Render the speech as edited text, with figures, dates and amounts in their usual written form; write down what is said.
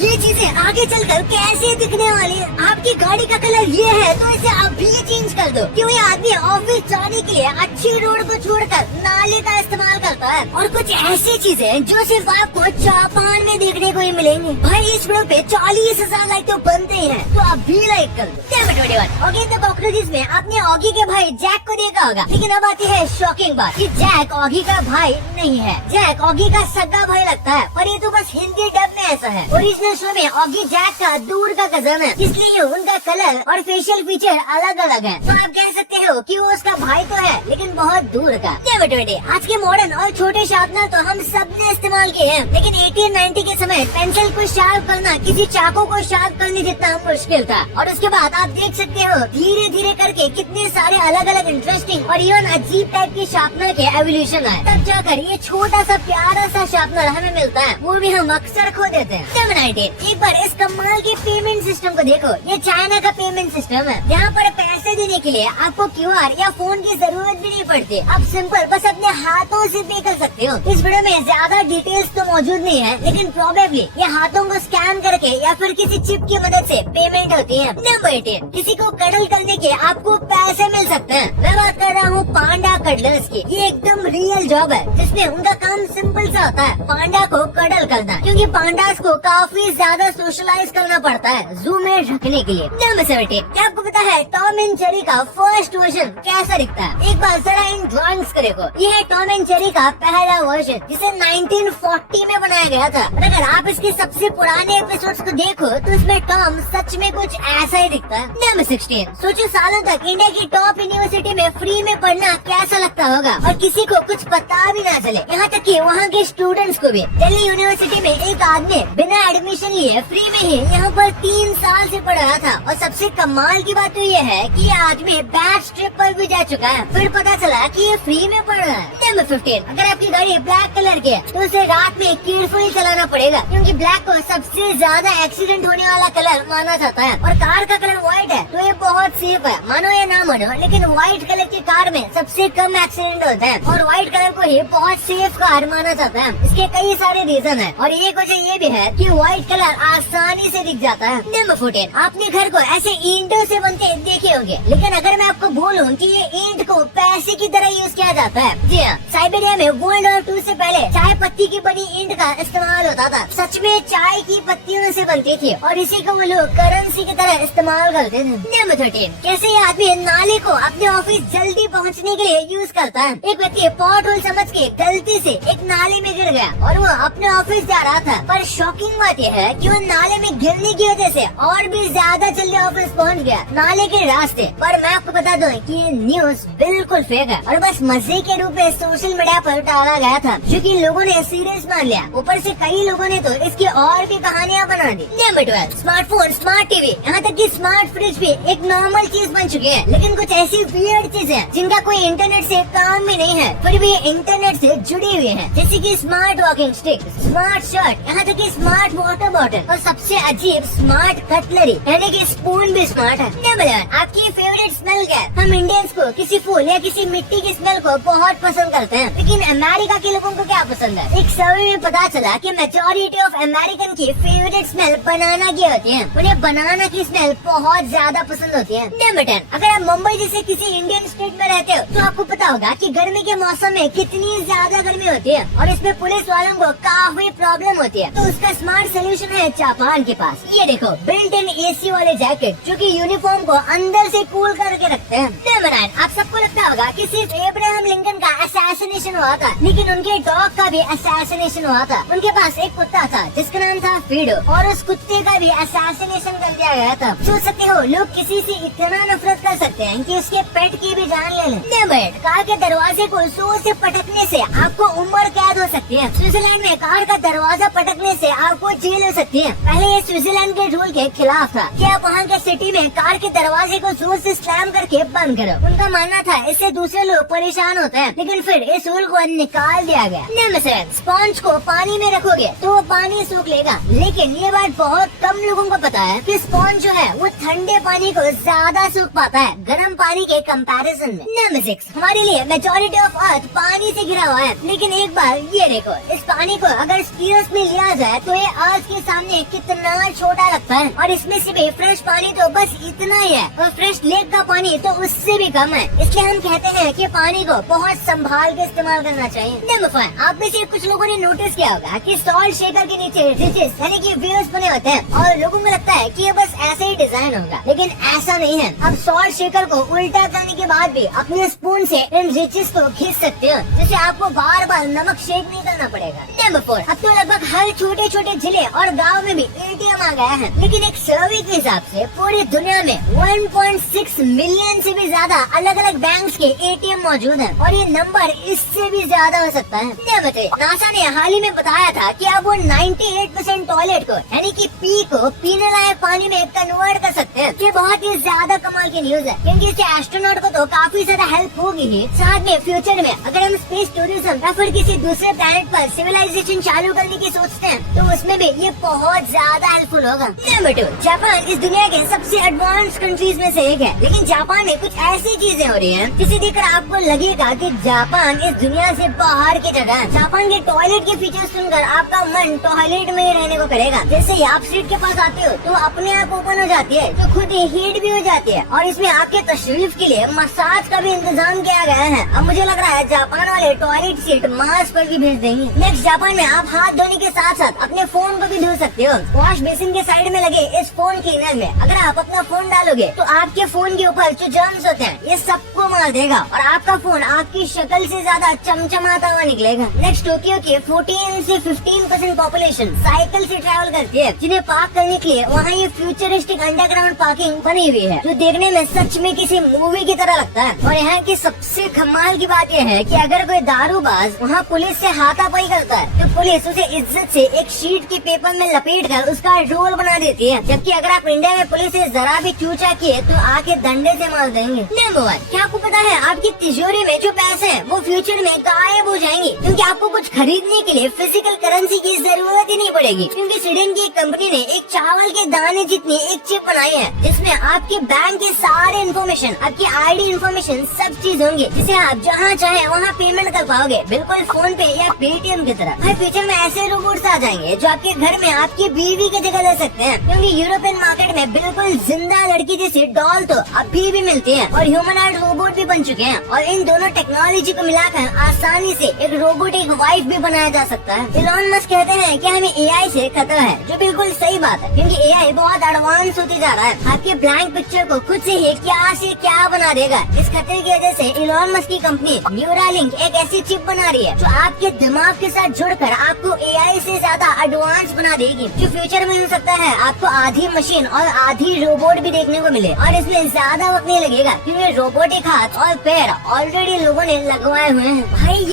ये चीजें आगे चलकर कैसे दिखने वाली है। आपकी गाड़ी का कलर ये है तो इसे अभी चेंज कर दो। क्यों ये आदमी ऑफिस जाने के लिए अच्छी रोड को छोड़कर नाले का इस्तेमाल करता है। और कुछ ऐसी चीजें जो सिर्फ आपको जापान में देखने को ही मिलेंगी। भाई इस वीडियो पे 40,000 लाइक तो बनते ही हैं, तो अभी लाइक कर दो। ऑगी द कॉकरोचेस में आपने ऑगी के भाई जैक को देखा होगा, लेकिन अब आती है शॉकिंग बात कि जैक ऑगी का भाई नहीं है। जैक ऑगी का सगा भाई लगता है, पर ये तो बस हिंदी डब में ऐसा है। ओरिजिनल शो में ऑगी जैक का दूर का कजन है, इसलिए उनका कलर और फेशियल फीचर अलग अलग है। तो आप कह सकते हो कि वो उसका भाई तो है, लेकिन बहुत दूर का। आज के मॉडर्न और छोटे शार्पनर तो हम सब ने इस्तेमाल किए हैं, लेकिन 1890 के समय पेंसिल को शार्प करना किसी चाकू को शार्प करने जितना मुश्किल था। और उसके बाद आप देख सकते हो धीरे धीरे करके कितने सारे अलग अलग इंटरेस्टिंग और इवन अजीब टाइप के शार्पनर के एवोल्यूशन आए, तब जाकर ये छोटा सा प्यारा सा शार्पनर हमें मिलता है, वो भी हम अक्सर खो देते हैं। एक बार इस कमाल के पेमेंट सिस्टम को देखो। ये चाइना का पेमेंट सिस्टम है, यहाँ पर पैसे देने के लिए आपको QR या फोन की जरूरत भी नहीं पड़ती। आप सिंपल बस अपने हाथों से पे कर सकते हो। इस वीडियो में ज्यादा डिटेल्स तो मौजूद नहीं है, लेकिन प्रोबेबली ये हाथों को स्कैन करके या फिर किसी चिप की मदद से पेमेंट होती है। नंबर 18, किसी को कडल करने के आपको पैसे मिल सकते हैं। मैं बात कर रहा हूँ पांडा कडलर्स की। ये एकदम रियल जॉब है, जिसमें उनका काम सिंपल सा होता है, पांडा को कडल करना, क्योंकि पांडास को काफी ज्यादा सोशलाइज करना पड़ता है जू में रखने के लिए। नंबर 17, क्या आपको पता है टॉम एंड जेरी का फर्स्ट वर्जन कैसा दिखता है? एक बार जरा इन ड्रॉइंग्स को देखो। ये है टॉम एंड जेरी का पहला वर्जन, जिसे 1940 में बनाया गया था। और अगर आप इसके सबसे पुराने एपिसोड्स को देखो तो इसमें टॉम सच में कुछ ऐसा ही दिखता है। नंबर 16, सोचो सालों तक इंडिया की टॉप यूनिवर्सिटी में फ्री में पढ़ना कैसा लगता होगा, और किसी को कुछ पता भी ना चले, यहाँ तक कि वहाँ के स्टूडेंट्स को भी। दिल्ली यूनिवर्सिटी में एक आदमी बिना एडमिशन लिए फ्री में ही यहाँ पर 3 साल से पढ़ रहा था। और सबसे कमाल की बात तो ये है कि ये आदमी बैच ट्रिप पर भी जा चुका है, फिर पता चला कि ये फ्री में पढ़ रहा है। नंबर 15, अगर आपकी गाड़ी ब्लैक कलर की है तो उसे रात में केयरफुली चलाना पड़ेगा, क्योंकि ब्लैक को सबसे ज्यादा एक्सीडेंट होने वाला कलर माना जाता है। और कार का कलर व्हाइट है तो ये बहुत सेफ है, मानो या ना मानो, लेकिन व्हाइट कलर की कार में सबसे कम एक्सीडेंट होता है, और व्हाइट कलर को ही बहुत सेफ कार माना जाता है। इसके कई सारे रीजन है, और एक वजह ये भी है कि व्हाइट कलर आसानी से दिख जाता है। नंबर 14, आपने घर को ऐसे ईंटों से बनते देखे होंगे, लेकिन अगर मैं आपको बोलूं कि ये ईंट को पैसे की तरह यूज किया जाता है, जी हाँ, साइबेरिया में वर्ल्ड वॉर 2 से पहले चाय पत्ती की बनी ईंट का इस्तेमाल होता था। सच में चाय की पत्तियों से बनती थी, और इसी को वो लोग करेंसी की तरह इस्तेमाल करते थे। नंबर 13, कैसे ये आदमी नाले को अपने ऑफिस जल्दी पहुंचने के लिए यूज करता है। एक व्यक्ति पॉट होल समझ के गलती से एक नाले में गिर गया और वो अपने ऑफिस जा रहा था, पर शॉकिंग बात यह है कि वो नाले में गिरने की वजह से और भी ज्यादा जल्दी ऑफिस पहुंच गया नाले के रास्ते। पर मैं आपको बता दूं कि ये न्यूज बिल्कुल फेक है, और बस मजे के रूप में सोशल मीडिया पर डाला गया था, क्योंकि लोगों ने सीरियस मान लिया। ऊपर से कई लोगों ने तो इसकी और भी कहानियां बना दी। नंबर 12, स्मार्टफोन, स्मार्ट टीवी, यहाँ तक कि स्मार्ट फ्रिज भी एक नॉर्मल चीज बन चुकी है, लेकिन कुछ ऐसी वियर्ड चीजें हैं जिनका कोई इंटरनेट से काम भी नहीं है, फिर भी इंटरनेट से जुड़ी हुई है, जैसे कि smart walking stick, smart shirt, यहाँ तक कि स्मार्ट वाटर बॉटल, और सबसे अजीब स्मार्ट कटलरी, यानी कि स्पून भी स्मार्ट है। नंबर 11, आपकी फेवरेट स्मेल क्या है? हम इंडियंस को किसी फूल या किसी मिट्टी की स्मेल को बहुत पसंद करते हैं, लेकिन अमेरिका के लोगों को क्या पसंद है? एक सर्वे में पता चला कि मेजॉरिटी ऑफ अमेरिकन की फेवरेट स्मेल बनाना की होती है। उन्हें बनाना की स्मेल बहुत ज्यादा पसंद होती है। नंबर 10, अगर आप मुंबई जैसे किसी इंडियन स्टेट में रहते हो तो आपको पता होगा कि गर्मी के मौसम में कितनी ज्यादा गर्मी होती है, और इसमें पुलिस वालों को काफी प्रॉब्लम होती है। तो उसका स्मार्ट सोल्यूशन है जापान के पास। ये देखो, बिल्ट इन AC वाले जैकेट, जो कि यूनिफॉर्म को अंदर से कूल करके रखते हैं। नंबर 9, आप सबको लगता होगा कि सिर्फ एब्राहम लिंकन का असैसिनेशन हुआ था, लेकिन उनके डॉग का भी असैसिनेशन हुआ था। उनके पास एक कुत्ता था जिसका नाम था फीडो, और उस कुत्ते का भी असैसिनेशन कर दिया गया था। सोच सकते हो लोग किसी से इतना नफरत कर सकते हैं कि उसके पेट की भी जान ले लें। नंबर 8, कार के दरवाजे को जोर से पटकने से आपको उम्र कैद हो सकती है। स्विट्जरलैंड में कार का दरवाजा पटकने से आपको जेल हो सकती है। पहले ये स्विट्जरलैंड के रूल के खिलाफ था कि आप वहाँ के सिटी में कार के दरवाजे को जोर से स्लैम करके बंद करो। उनका मानना था इससे दूसरे लोग परेशान होते हैं, लेकिन फिर इस रूल को निकाल दिया गया। नंबर 7, स्पॉन्ज को पानी में रखोगे तो वो पानी सूख लेगा, लेकिन ये बात बहुत कम लोगों को पता है कि स्पॉन्ज जो है वो ठंडे पानी को ज्यादा सूख पाता है गर्म पानी के कंपैरिजन में। नंबर 6, हमारे लिए मेजॉरिटी ऑफ अर्थ पानी से घिरा हुआ है, लेकिन एक बार ये देखो, इस पानी को अगर स्टीयर्स में लिया जाए तो ये अर्थ के सामने कितना छोटा लगता है। और इसमें से भी फ्रेश पानी तो बस इतना ही है और फ्रेश लेक का पानी तो उससे भी कम है। इसलिए हम कहते हैं कि पानी को बहुत संभाल के इस्तेमाल करना चाहिए। नंबर 5, आप में से कुछ लोगों ने नोटिस किया होगा कि सॉल्ट शेकर के नीचे रिजेस यानी कि व्हील्स बने होते हैं और लोगों को लगता है कि ये बस ऐसे ही डिजाइन होगा, लेकिन ऐसा नहीं है। अब सॉल्ट शेकर को उल्टा करने के बाद भी अपने स्पून से इन रिजेस को खींच सकते हो, जिससे आपको बार बार नमक शेक नहीं करना पड़ेगा। नंबर 4, अब तो लगभग हर छोटे छोटे जिले और गाँव में भी एटीएम आ गया है, लेकिन एक सर्वे के हिसाब से पूरी दुनिया में 1.6 मिलियन से भी ज्यादा अलग अलग बैंक्स के एटीएम मौजूद हैं और ये नंबर इससे भी ज्यादा हो सकता है। नंबर 3, नासा ने हाल ही में बताया था कि अब वो 98% टॉयलेट को यानी कि पी को पीने लायक पानी में कन्वर्ट कर सकते हैं। ये बहुत ही ज्यादा कमाल की न्यूज है, क्योंकि इससे एस्ट्रोनॉट को तो काफी ज्यादा हेल्प होगी ही, साथ में फ्यूचर में अगर हम स्पेस टूरिज्म या फिर किसी दूसरे प्लैनेट पर सिविलाइजेशन चालू करने की सोचते हैं तो उसमें भी ये बहुत ज्यादा हेल्पफुल होगा। नंबर 2, जापान इस दुनिया के सबसे एडवांस कंट्रीज में से एक है, लेकिन जापान में कुछ ऐसी चीजें हो रही हैं जिसे देखकर आपको लगेगा कि जापान इस दुनिया से बाहर की जगह है। जापान के टॉयलेट के फीचर्स सुनकर आपका मन टॉयलेट में ही रहने को करेगा। जैसे ही आप सीट के पास आते हो तो अपने आप ओपन हो जाती है, तो खुद हीट भी हो जाती है और इसमें आपके तशरीफ के लिए मसाज का भी इंतजाम किया गया है। अब मुझे लग रहा है जापान वाले टॉयलेट सीट मार्स पर भी भेज देंगे। नेक्स्ट, जापान में आप हाथ धोने के साथ साथ अपने फोन को भी धो सकते हो। वॉश बेसिन के साइड में लगे इस फोन क्लीनर में अगर आप अपना फोन डालोगे तो आपके फोन के ऊपर जो जर्म्स होते हैं ये सबको मार देगा और आपका फोन आपकी शक्ल से ज्यादा चमचमाता हुआ निकलेगा। नेक्स्ट, टोक्यो के 14 से 15% पॉपुलेशन साइकिल से ट्रैवल करती है, जिन्हें पार्क करने के लिए वहाँ ये फ्यूचरिस्टिक अंडरग्राउंड पार्किंग बनी हुई है, जो देखने में सच में किसी मूवी की तरह लगता है। और यहाँ की सबसे कमाल की बात यह है कि अगर कोई दारूबाज वहाँ पुलिस से हाथापाई करता है तो पुलिस उसे इज्जत से एक शीट के पेपर में लपेट कर उसका रोल बना देती है, जबकि अगर आप इंडिया में पुलिस से जरा भी चूचा किए तो आके डंडे से मार देंगे। नंबर 1, क्या आपको पता है आपकी तिजोरी में जो पैसे हैं वो फ्यूचर में गायब हो जाएंगे, क्योंकि आपको कुछ खरीदने के लिए फिजिकल करेंसी की जरूरत ही नहीं पड़ेगी, क्योंकि स्वीडन की एक कंपनी ने एक चावल के दाने जितनी एक चिप बनाई है जिसमें आपके बैंक के सारे इन्फॉर्मेशन, आपकी आईडी इन्फॉर्मेशन सब चीज होंगे, जिसे आप जहाँ चाहे वहाँ पेमेंट कर पाओगे, बिल्कुल फोन पे या पेटीएम की तरह। हर फ्यूचर में ऐसे रोबोट्स आ जाएंगे जो आपके घर में आपकी बीवी की जगह ले सकते हैं, क्योंकि यूरोपियन मार्केट में बिल्कुल जिंदा लड़की जैसी डॉल तो अभी भी मिलती है और ह्यूमनॉइड रोबोट भी बन चुके हैं और इन दोनों टेक्नोलॉजी को मिलाकर आसानी से एक रोबोटिक वाइफ भी बनाया जा सकता है। इलॉन मस्क कहते हैं कि हमें एआई से खतरा है, जो बिल्कुल सही बात है, क्योंकि एआई बहुत एडवांस होते जा रहा है। आपके ब्लैंक पिक्चर को खुद से ही क्या से क्या बना देगा। इस खतरे की वजह से इलॉन मस्क की कंपनी न्यूरालिंक एक ऐसी चिप बना रही है जो आपके दिमाग के साथ जुड़कर आपको एआई से ज्यादा एडवांस बना देगी, जो फ्यूचर में हो सकता है आपको आधी मशीन और आधी रोबोट भी देखने को मिले और इसमें ज्यादा वक्त नहीं लगेगा, क्योंकि रोबोटिक हाथ और पैर ऑलरेडी लोगों ने लगवाए हुए हैं। भाई